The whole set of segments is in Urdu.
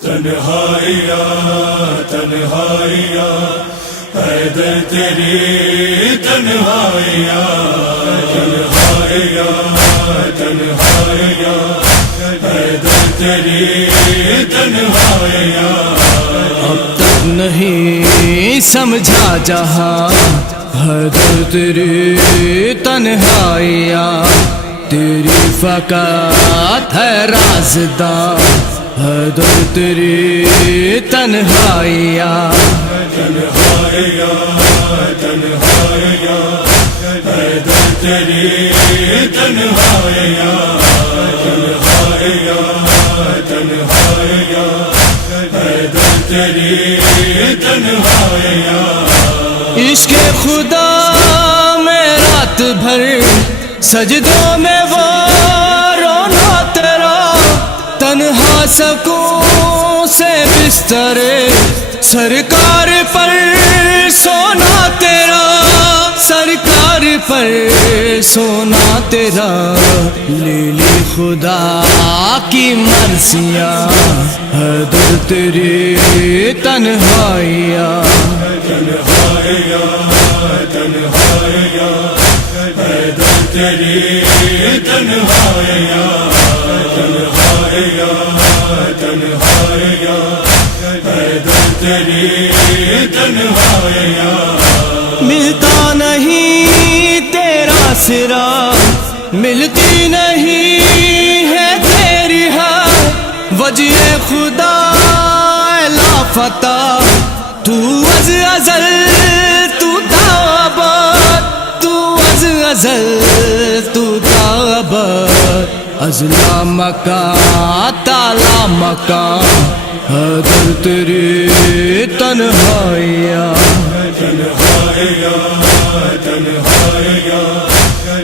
تنہائیاں تنہائیاں حیدر تیری تنہائیاں تنہائیاں تنہائیاں حیدر تیری تنہائیاں اب تک نہیں سمجھا جہاں حیدر تیری تنہائیاں، تیری فقط ہے رازداں حیدر تیری تنہائیاں تنہائیاں تنہائیاں حیدر تیری تنہائیاں تنہائیاں تنہائیاں حیدر تیری تنہائیاں عشق خدا میں رات بھر سجدوں میں وہ رونا تیرا، تنہا سکون سے بستر سرکار پر سونا تیرا، سرکار پر سونا تیرا، لیلی خدا کی مرضیاں حیدر تیری تنہائیاں تنہائیاں تنہائیاں حیدر تیری تنہائیاں تنہائیاں تنہائیاں حیدر تیری تنہائیاں ملتا نہیں تیرا سرا، ملتی نہیں ہے تیری ہے وجہ خدا لافتہ، تو از ازل تو تابت، تو از ازل تو تابت، ازلا مکان تالا مکان حیدر تیری تنہائیاں تنہائیاں تنہائیاں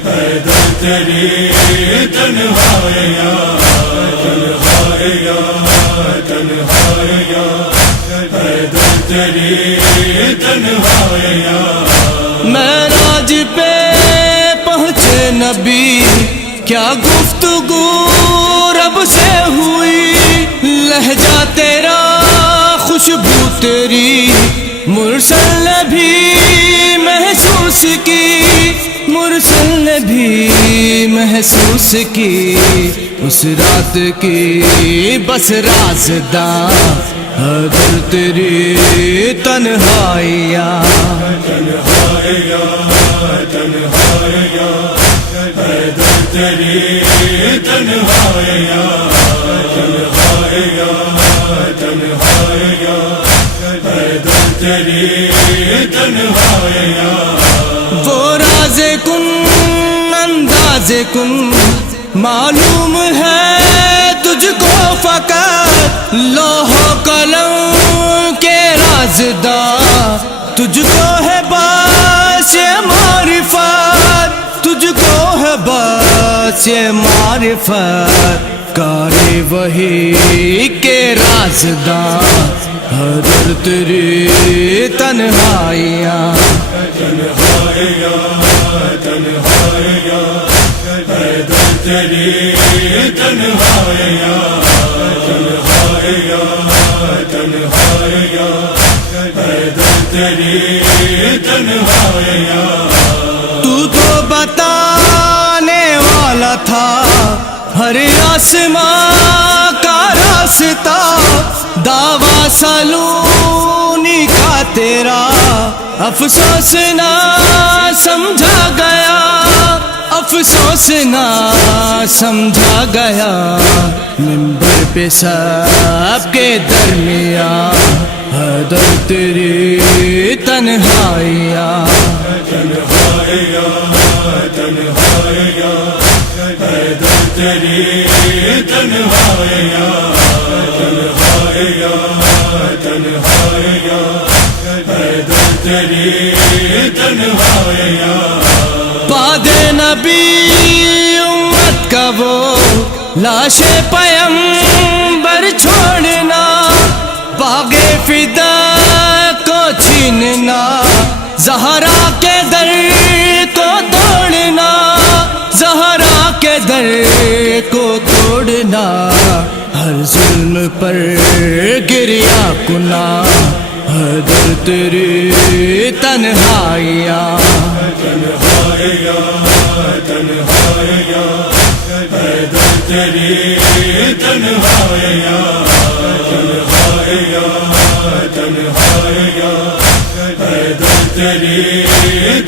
حیدر تیری تنہائیاں تنہائیاں تنہائیاں حیدر تیری تنہائیاں معراج پہ پہنچے نبی، کیا گفتگو رب سے ہوئی، لہجہ تیرا خوشبو تیری مرسل نے بھی محسوس کی، مرسل نے بھی محسوس کی، اس رات کی بس رازداں حیدر تیری تنہائیاں تنہائیاں تنہائیاں حیدر تیری تنہائیاں تنہائیاں تنہائیاں حیدر تیری تنہائیاں وہ راز کن انداز کن معلوم ہے تجھ کو فقط، لوح و قلم کے رازداں تجھ کو ہے باعث معرفت، تجھ کو ہے باعث معرفت، کار وحی کے رازداں حیدر تیری تنہائیاں تنہائیاں تنہائیاں حیدر تیری تنہائیاں تنہائیاں تنہائیاں حیدر تیری تنہائیاں تو بتانے والا تھا ہر آسماں کا راستہ، دعویٰ سالونی کا تیرا افسوس نہ سمجھا گیا، افسوس نہ سمجھا گیا، منبر پہ سب کے درمیان حیدر تیری تنہائیاں تنہائیاں تنہائیاں حیدر تیری تنہائیاں تنہائیاں تنہائیاں حیدر تیری تنہائیاں بعد نبی امت کا وہ لاش پیمبر چھوڑنا، باغ فدا کو چھیننا، زہرا کے در کو توڑنا، زہرا کے در کو توڑنا، ہر ظلم پر گریا کنا حیدر تیری تنہائیاں تنہائیاں تنہائیاں حیدر تیری تنہائیاں تنہائیاں تنہائیاں حیدر تیری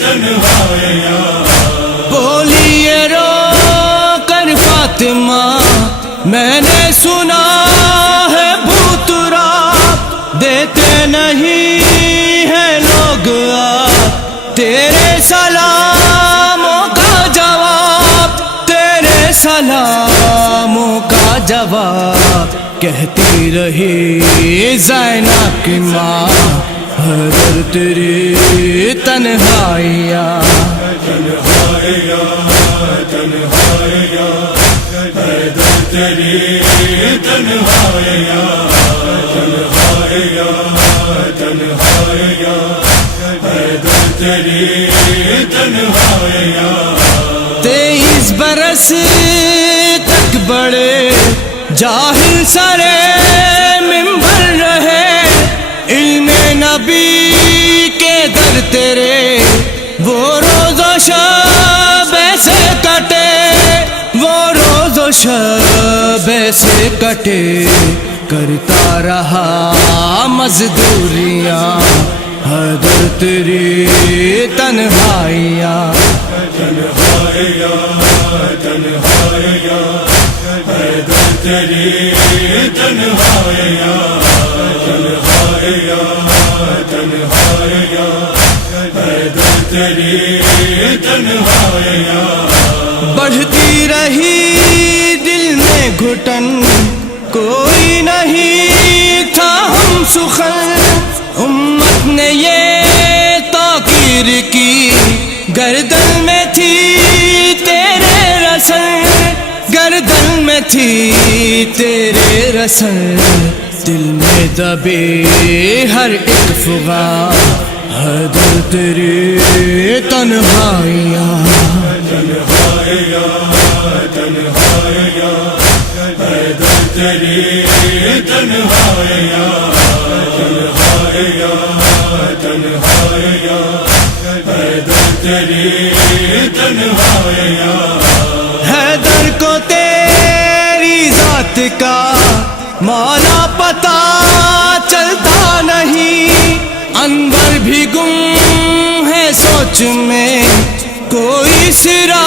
تنہائیاں بولیے رو کر فاطمہ میں نے سنا ہے بھوت رات دیتے نہیں ہیں لوگ آپ تیرے سلاموں کا جواب تیرے سلاموں کا جواب کہتی رہی زینب کی ماں حیدر تیری تنہائیاں تنہائیاں تنہائیاں حیدر تیری تنہائیاں تنہائیاں تنہائیاں حیدر تیری تنہائیاں 23 برس تک بڑے جاہل سرے منبر رہے علم نبی کے در تیرے وہ روز و شب ایسے کٹے وہ روز و شب ایسے کٹے کرتا رہا مزدوریاں حیدر تیری تنہائیاں تنہائیاں تنہائیاں حیدر تیری تنہائیاں تنہائیاں تنہائیاں حیدر تیری تنہائیاں بڑھتی رہی دل میں گھٹن کوئی نہیں تھا ہم سخن امت نے یہ تاخیر کی گردن میں تھی تیرے رسن گردن میں تھی تیرے رسن دل میں دبے ہر ایک فغاں حیدر تیری تنہائیاں تنہائیاں تنہائیاں حیدر تیری تنہائیاں تنہائیاں تنہائیاں حیدر تیری تنہائیاں حیدر کو تیری ذات کا مانا پتا چلتا نہیں انور بھی گم ہے سوچ میں کوئی سرا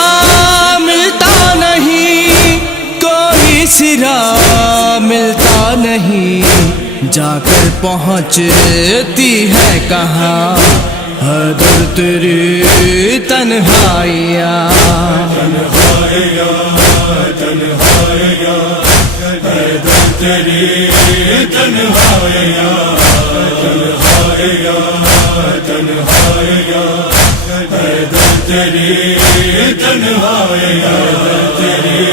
ملتا نہیں کوئی سرا ملتا نہیں جا کر پہنچتی ہے کہاں حیدر تیری تنہائیاں تنہائیاں تنہائیاں حیدر تیری تنہائیاں تنہائیاں تنہائیاں حیدر تیری تنہائیاں تیری